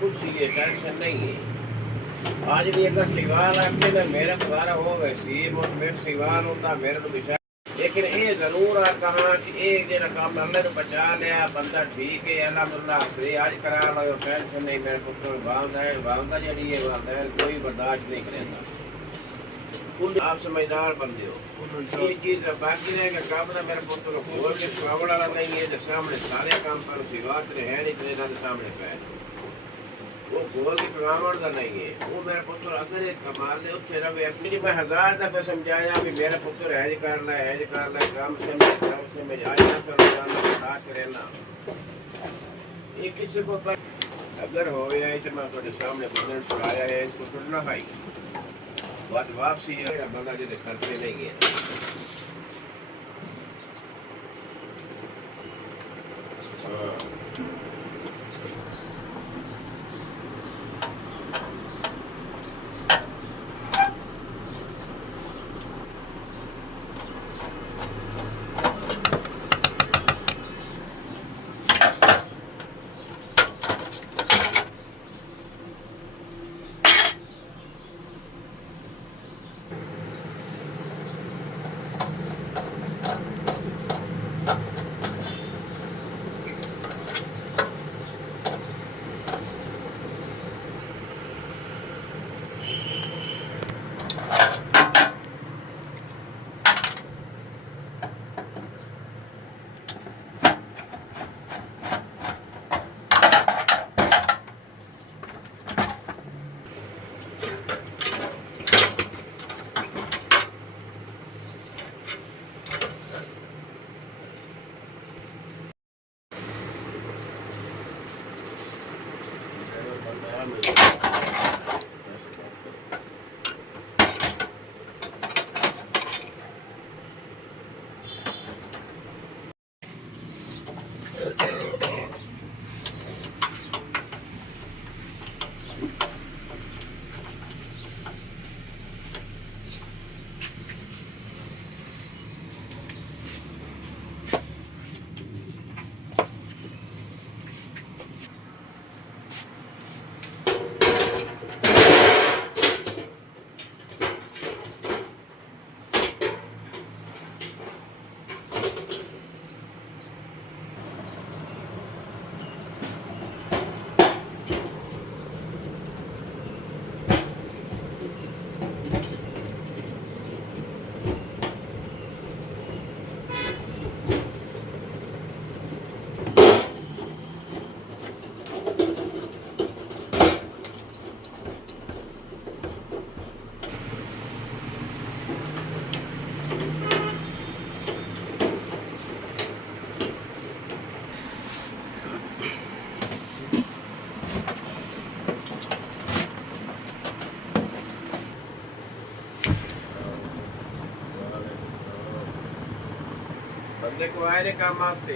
कुछ ये टेंशन नहीं है। आज भी अगर सिवाल आके ना मेरा सारा हो वैसी मेरे सिवाल होता मेरे तो विषय, लेकिन ये जरूर आ कहा कि एक जरा काम अल्लाह ने बचा लिया बंदा ठीक है अल्हम्दुलिल्लाह से आज करा लो टेंशन नहीं। मेरे पुत्र वालदा जड़ी है वालदा कोई बर्दाश्त नहीं करेगा। आप समझदार बंदे हो। ये चीज बाकी रहेगा काम ना मेरे पुत्र को खोल के सुनावड़ वाला नहीं है। सामने सारे काम पर सिवात है नहीं तो सामने पैर वो खोल के सुनावड़ का नहीं है। वो मेरा पुत्र अगर एक कमाल ले उससे रवे अपनी मैं 1000 दफे समझाया भी मेरा पुत्र है कर ले काम से मैं आज ना करो जाना करे ना ये किसी को अगर हो गया तो मैं तुम्हारे सामने बदल सुनाया है इसको सुनना भाई बात वापसी जो बंदा जो खर्चे नहीं है। बंदे को आए काम वास्ते